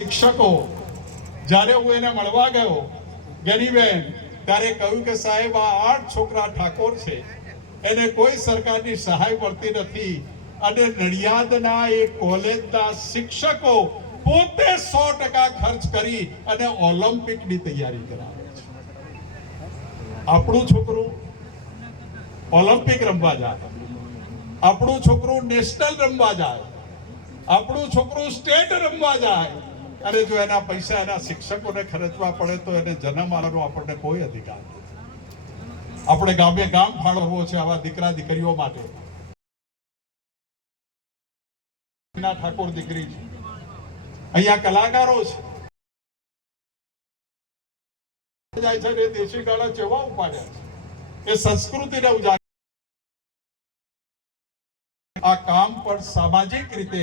શિક્ષકો, જ્યારે હું એને મળવા ગયો, ગનીબેન, ત્યારે કહ્યું કે સાહેબ, આ આઠ છોકરા ઠાકોર છે. એને કોઈ સરકારની સહાય મળતી નથી. અને નડિયાદના એ કોલેજના શિક્ષકો પોતે સો ટકા ખર્ચ કરી અને ઓલિમ્પિકની તૈયારી કરાવે છે. આપણું છોકરું ઓલિમ્પિક રમવા જાય. આપણું છોકરું નેશનલ રમવા જાય. આપણું છોકરું સ્ટેટ રમવા જાય. અને જો એના પૈસા એના શિક્ષકોને ખર્ચવા પડે તો એને જન્મ આવવાનો આપણને કોઈ અધિકાર નથી. આપણે ગામે ગામ ફાળવવો છે આવા દીકરા દીકરીઓ માટે. ઠાકોર દીકરી છે. અહીંયા કલાકારો છે. એ દેશી ગાળા ઉજાગર આ કામ પણ સામાજિક રીતે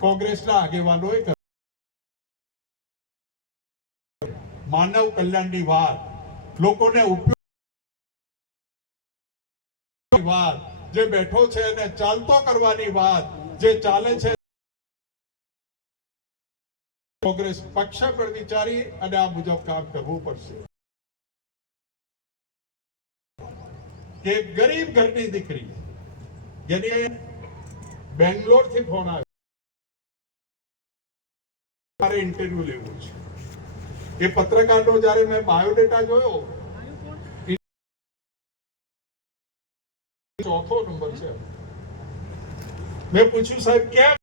કોંગ્રેસના આગેવાનોએ માનવ કલ્યાણની વાત. લોકોને ઉપયોગ વાત. જે બેઠો છે એને ચાલતો કરવાની વાત. જે ચાલે છે કોંગ્રેસ પક્ષ પર વિચારી અને આ મુજબ કામ કરવું પડશે. કે ગરીબ ઘરની દીકરી, જેની બેંગ્લોરથી ફોન આવ્યો, મારે ઇન્ટરવ્યુ લેવું છે. એ પત્રકારનો જ્યારે મેં બાયોડેટા જોયો ચોથો નંબર છે મેં પૂછ્યું સાહેબ કેમ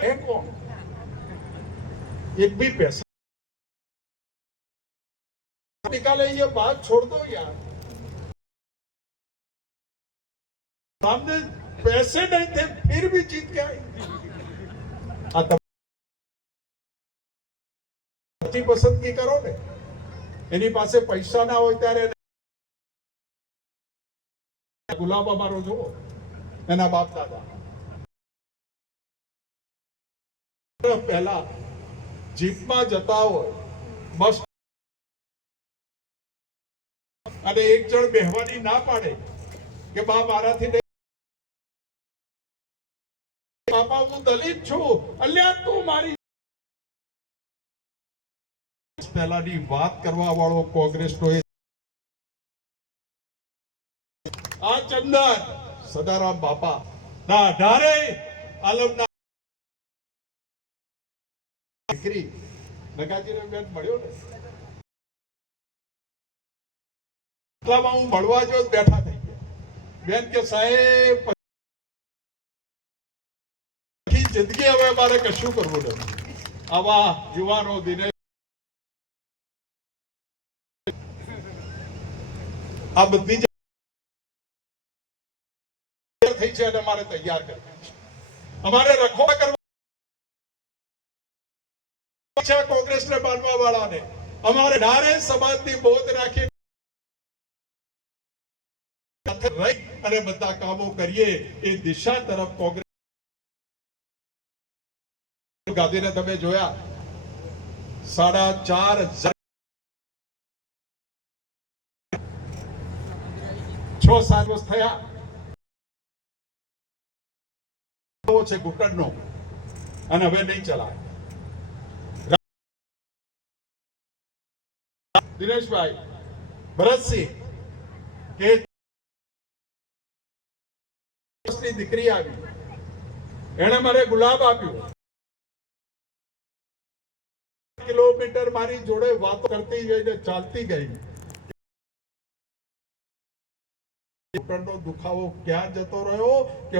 એ કોણ एक भी पैसा निकाले ये बात छोड़ दो यार सामने पैसे नहीं थे फिर भी जीत गए સાચી પસંદગી કરો ને. એની પાસે પૈસા ના હોય ત્યારે ગુલાબ અમારો જુઓ, એના બાપ દાદા. પહેલા જીપમાં જતા હોય, બસ અને એક જણ બેહવાની ના પાડે કે બા, મારાથી બાપા, હું દલિત છું. અલ્યા, તું મારી પહેલાની વાત કરવા વાળો કોંગ્રેસનો એ આ ચંદન સદારામ બાપા ના અઢારે આલમના દીકરી નગાજીને બેન મળ્યો ને. થઈ ગયા. બેન કે સાહેબ જિંદગી હવે મારે કશું કરવું નથી. આવા યુવાનો દિને આ બધી થઈ છે અને અમારે તૈયાર કરવી અમારે રખોડા કરવા છે કોંગ્રેસને માનવા વાળાને અમારે ડારે સમાજની બોધ રાખી અને બધા કામો કરીએ એ દિશા તરફ કોંગ્રેસ ગાંધીને તમે જોયા. સાડા ચાર છ સાત દિવસ થયા. છે ઘૂંટણનો. અને હવે નહીં ચલાય. દિનેશભાઈ, ભરતસિંહ, કે દીકરી આવી. એને મને ગુલાબ આપ્યો. કિલોમીટર મારી જોડે વાતો કરતી ગઈ ને ચાલતી ગઈ. ઘૂંટણનો દુખાવો ક્યાં જતો રહ્યો કે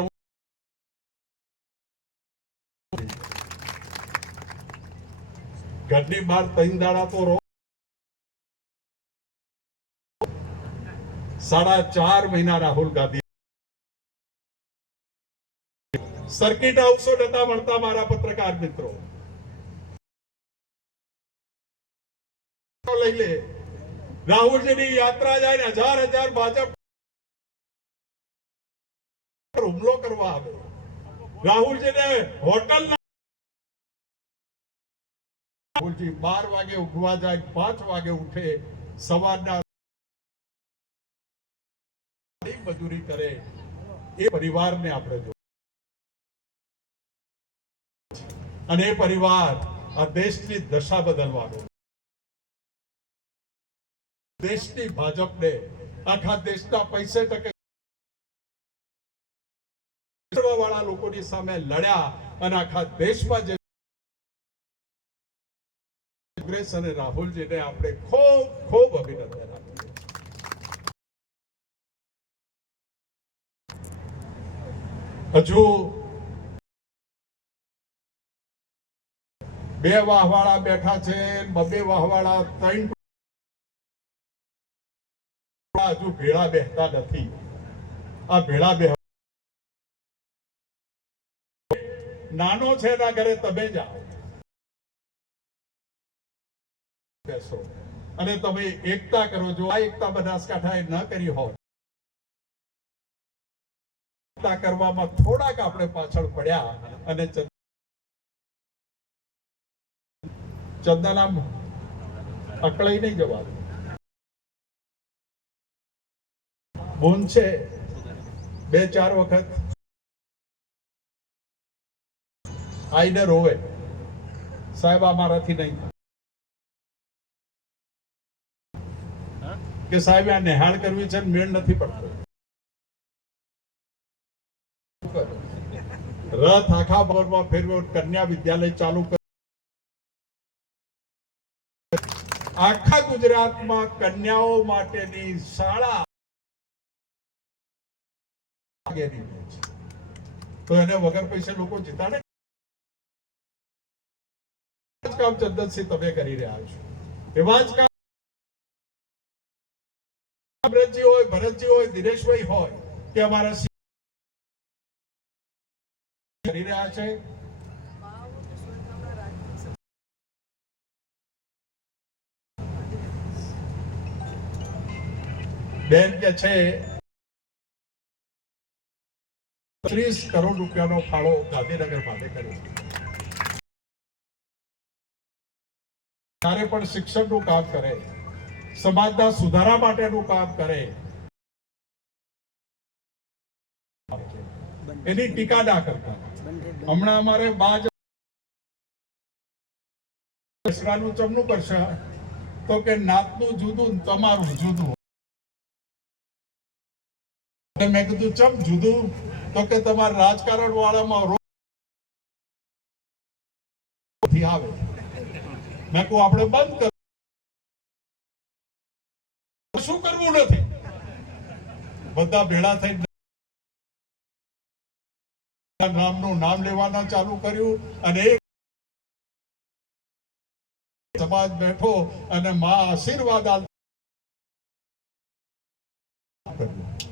ઘરની બહાર ત્રણ દાડા તો સાડા ચાર મહિના રાહુલ ગાંધી સર્કિટ હાઉસો નતા મળતા મારા પત્રકાર મિત્રો. લઈ લે. રાહુલજીની યાત્રા જાય ને હજાર હજાર ભાજપ હુમલો કરવા આવે. રાહુલજીને હોટલ રાહુલજી બાર વાગે ઉઠવા જાય, પાંચ વાગે ઉઠે, સવારના મજૂરી કરે. એ પરિવારને આપણે જો અને એ પરિવાર આ દેશની દશા બદલવાનો. દેશની ભાજપને આખા દેશના પૈસે ટકે લોકોની સામે લડ્યા અને આખા દેશમાં જે કોંગ્રેસ અને રાહુલજીને આપણે ખૂબ ખૂબ અભિનંદન હજુ બે વાહવાળા બેઠા છે બબે વાહવાળા ત્રણ હજુ ભેળા બેહતા નથી. આ ભેળા બે નાનો છે એના ઘરે તમે જાઓ. બેસો. અને તમે એકતા કરો. જો આ એકતા બનાસકાંઠાએ ન કરી હોત કરવામાં થોડાક આપણે પાછળ પડ્યા અને ચંદ- ચંદનામ અકળાઈ નહીં જવા બોન છે બે ચાર વખત. આઈને હોય સાહેબ, આ મારાથી નહીં. કે સાહેબ, આ નિહાળ કરવી છે મેળ નથી પડતો. રથ આખા બોર્ડમાં ફેરવ્યો, કન્યા વિદ્યાલય ચાલુ આખા ગુજરાતમાં કન્યાઓ માટેની શાળા તો એને વગર પૈસે લોકો જીતાડે કામ ચંદનસિંહ તમે કરી રહ્યા છો. એવા જ કામ ભરતજી હોય ભરતજી હોય, દિનેશભાઈ હોય, કે અમારા કરી રહ્યા છે. બેન કે છે, ત્રીસ કરોડ રૂપિયાનો ફાળો ગાંધીનગર માટે કર્યો. ત્યારે પણ શિક્ષણનું કામ કરે, સમાજના સુધારા માટેનું કામ કરે. એની ટીકા ના કરતા. હમણાં અમારે બાજ કચરાનું ચમનું કરશે. તો કે નાતનું જુદું તમારું જુદું. મેં કીધું, ચમ જુદું? તો કે તમારા રાજકારણ વાળામાં રોજ આવે. મેં કહું આપણે બંધ કર શું કરવું નથી બધા ભેળા થઈ નામનું નામ લેવાના ચાલુ કર્યું અને એક સમાજ બેઠો અને મા આશીર્વાદ કર્યું.